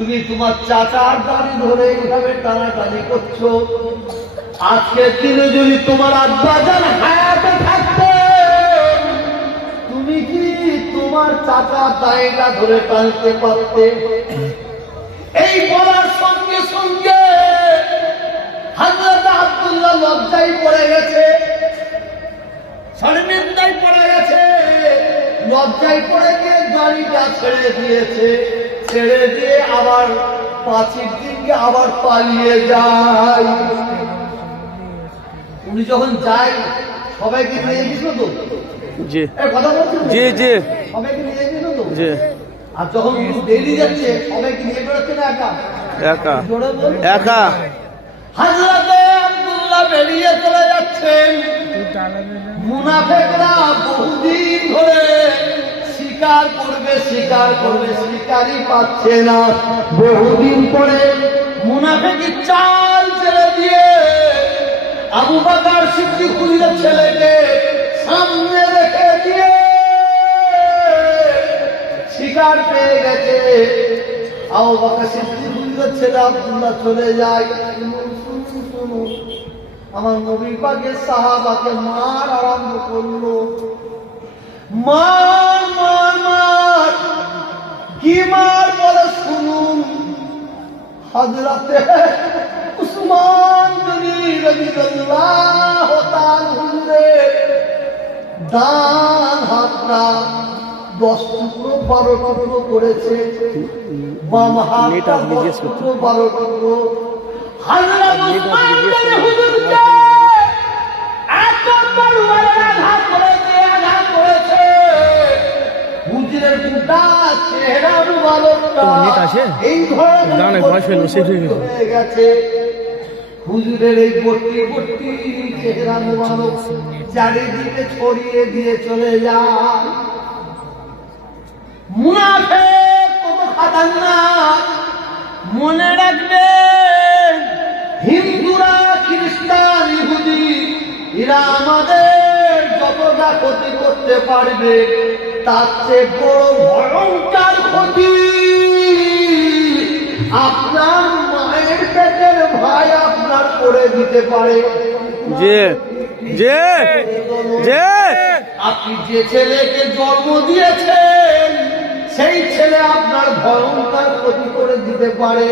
তুমি তোমার চাচার দাড়ি ধরে এইভাবে টানাটানি করছো। আজকের দিনে যদি তোমার আব্বাজান হায়াতে থাকতে, তুমি কি তোমার চাচার দাড়িটা ধরে টানতে পারতে? এই বলার সঙ্গে সঙ্গে হযরত আব্দুল্লাহ লজ্জায় পড়ে গেছে, শর্মিন্দায় পড়ে গেছে। লজ্জায় পড়ে গিয়ে দাড়িটা ছেড়ে দিয়েছে। ছেড়ে দিয়ে আবার পাঁচির দিকে আবার পালিয়ে যায়। উনি যখন যায় সবাইকে নিয়ে গেছিল তো, জি কথা বলছেন, জি জি সবাইকে নিয়ে গেছিল তো। জি। আর যখন বেরিয়ে যাচ্ছে সবাইকে নিয়ে বেরোচ্ছে না একা? একা জোরে বল। একা। হযরতে আব্দুল্লাহ বেরিয়ে চলে যাচ্ছেন। মুনাফিকরা বহুদিন ধরে শিকার করবে শিকারই পাচ্ছে না। বহুদিন পরে মুনাফিক চাল ছেড়ে দিয়ে আবু বকর সিদ্দিক খুলির ছেলেকে সামনে রেখে দিয়ে শিকার পেয়ে গেছে। আবু বকর সিদ্দিক খুলির ছেলে আব্দুল্লাহ চলে যায়। আমার নবী পাকের সাহাবাকে মার আরম্ভ করলো। মার মার মার, কি মার বলে শুনুন। হযরতে উসমান গনি রাদিয়াল্লাহু তাআলা ডান হাতটা 10 টুকরো 12 টুকরো করেছে, বাম হাতটা 10 টুকরো 12 টুকরো। হযরত উসমান গনি হুজুরকে এত তরবারে আঘাত করেছে। হুজুরের গোটা চেহারার মুবারকটা এই ধরনের হয়ে গেছে। হুজুরের এই বট্টি চেহারা মুবারক চারিদিকে ছড়িয়ে দিয়ে চলে যায়। মুনাফিক কত খতরনাক মনে রাখবেন। হিন্দুরা, খ্রিস্টান, ইহুদি এরা আমাদের যতটা ক্ষতি করতে পারবে তার চেয়ে বড় ভয়ঙ্কর ক্ষতি আপনার মায়ের পেটের ভাই আপনার করে দিতে পারে। জি জি জি। আপনি যে ছেলেকে জন্ম দিয়েছেন সেই ছেলে আপনার ভয়ঙ্কর ক্ষতি করে দিতে পারে।